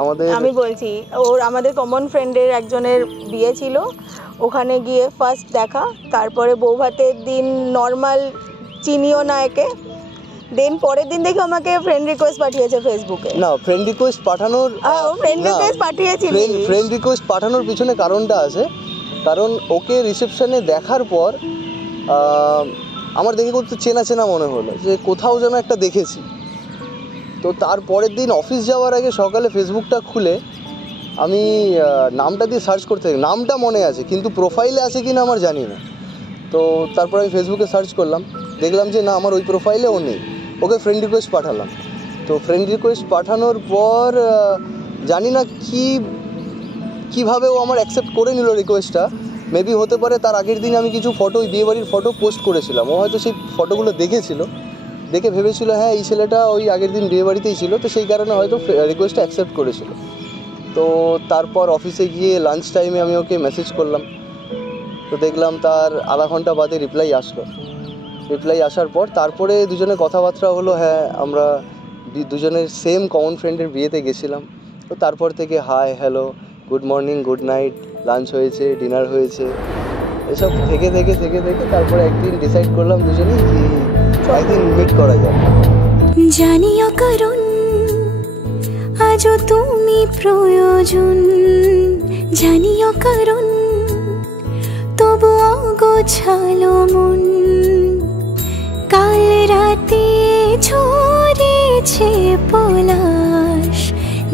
আমাদের আমি বলছি, ওর আমাদের কমন ফ্রেন্ডের একজনের বিয়ে ছিল, ওখানে গিয়ে ফার্স্ট দেখা, তারপরে বউ ভাতের দিন নর্মাল চিনিও না একে, দেন পরের দিন দেখে আমাকে ফ্রেন্ড রিকোয়েস্ট পাঠিয়েছে ফেসবুকে। না, ফ্রেন্ড রিকোয়েস্ট পাঠানোর ফ্রেন্ড রিকোয়েস্ট পাঠিয়েছিল। ফ্রেন্ড রিকোয়েস্ট পাঠানোর পিছনে কারণটা আছে, কারণ ওকে রিসেপশনে দেখার পর আমার দেখে করতে চেনা চেনা মনে হলো, যে কোথাও যেন একটা দেখেছি। তো তারপরের দিন অফিস যাওয়ার আগে সকালে ফেসবুকটা খুলে আমি নামটা দিয়ে সার্চ করতে থাকি। নামটা মনে আছে, কিন্তু প্রোফাইলে আছে কি না আমার জানি না। তো তারপর আমি ফেসবুকে সার্চ করলাম, দেখলাম যে না, আমার ওই প্রোফাইলে ও নেই। ওকে ফ্রেন্ড রিকোয়েস্ট পাঠালাম। তো ফ্রেন্ড রিকোয়েস্ট পাঠানোর পর জানি না কীভাবে ও আমার অ্যাকসেপ্ট করে নিল রিকোয়েস্টটা। মেবি হতে পারে তার আগের দিন আমি কিছু ফটো, বিয়েবাড়ির ফটো পোস্ট করেছিলাম, ও হয়তো সেই ফটোগুলো দেখেছিল, দেখে ভেবেছিল হ্যাঁ এই ছেলেটা ওই আগের দিন বিয়েবাড়িতেই ছিল, তো সেই কারণে হয়তো রিকোয়েস্টটা অ্যাকসেপ্ট করেছিল। তো তারপর অফিসে গিয়ে লাঞ্চ টাইমে আমি ওকে মেসেজ করলাম, তো দেখলাম তার আধা ঘন্টা বাদে রিপ্লাই আসলো। রিপ্লাই আসার পর তারপরে দুজনে কথাবার্তা হলো। হ্যাঁ, আমরা দুজনের সেম কমন ফ্রেন্ডের বিয়েতে গেছিলাম। তো তারপর থেকে hi hello, good morning, good night, lunch হয়েছে, ডিনার হয়েছে, এসব থেকে থেকে থেকে থেকে তারপরে একদিন ডিসাইড করলাম দুজনেই যে একদিন মিট করা যায়। জানিও কারণ আজও তুমি প্রয়োজন, জানিও কারণ তবু অগোছালো মন, কাল রাতে ঝরেছে পলাশ,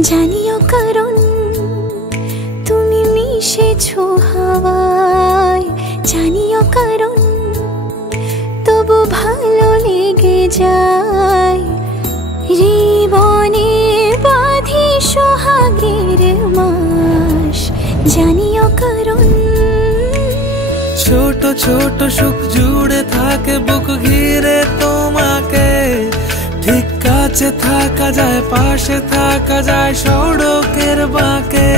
জানিও কারণ তুমি মিশেছো হাওয়ায়, জানিও কারণ তবু ভালো লেগে যায়, জীবনে বাঁধি সোহাগের মাস, জানিও কারণ ছোট ছোট সুখ জুড়ে থাকে বুক ঘিরে তোমাকে, ঠিক কাছে থাকা যায়, পাশে থাকা যায় সড়কের বাঁকে।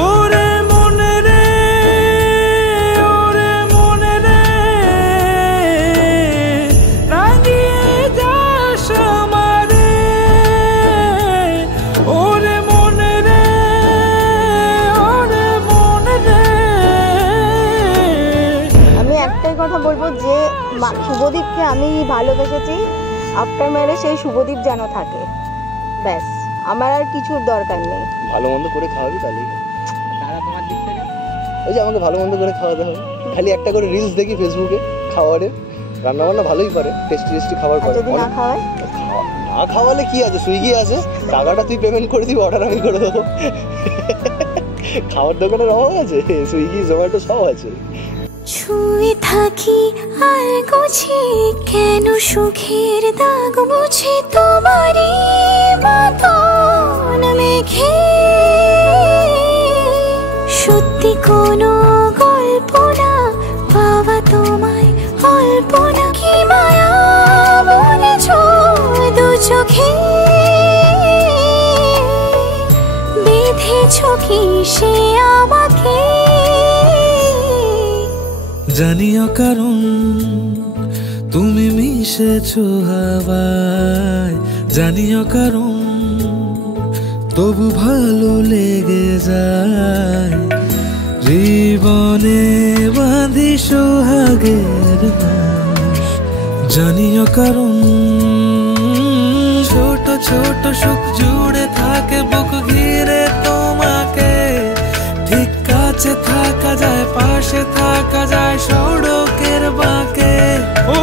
ওরে মনে রে, ওরে মনে রে, রাঙিয়ে যাস আমারে, ওরে মনে রে, ওরে মনে রে। আমি একটাই কথা বলবো যে শুভদীপকে আমি ভালোবেসেছি, আফটার ম্যারেজ সেই শুভদীপ যেন থাকে, ব্যাস, আমার আর কিছুর দরকার নেই। ভালো মন্দ করে খাওয়াবি তাহলেই। দাদা তোমার দিক থেকে ওই যে আমাকে ভালো মন্দ করে খাওয়াতে হবে, খালি একটা করে রিলস দেখি ফেসবুকে খাওয়ারের, রান্নাবান্না ভালোই পারে, টেস্টি টেস্টি খাবার আর পারে। যদি না খাওয়ায়, না খাওয়ালে কি আছে, সুইগি আছে, টাকাটা তুই পেমেন্ট করে দিবি, অর্ডার আমি করে দেবো। খাওয়ার দোকানের অভাব আছে, সুইগি জোম্যাটো সব আছে। ছুঁয়ে থাকি আর গুছি কেন সুখের দাগ মুছে তোমারই মতন মেঘে, সত্যি কোনো গল্প না পাওয়া তোমায় অল্প না, কি মায়া বলেছ দু চোখে, বেঁধেছ কি সে আমাকে, জানিও কারণ তুমি মিশেছো হাওয়ায়, জানিও কারণ তবু ভালো লেগে যায়, জীবনে বাঁধি সোহাগের মাস, জানিও কারণ ছোট ছোট সুখ জুড়ে থাকে বুক ঘিরে তোমাকে, ঠিক কাছে থাকা যায়, পাশে থাকা যায় সড়কের বাঁকে। ও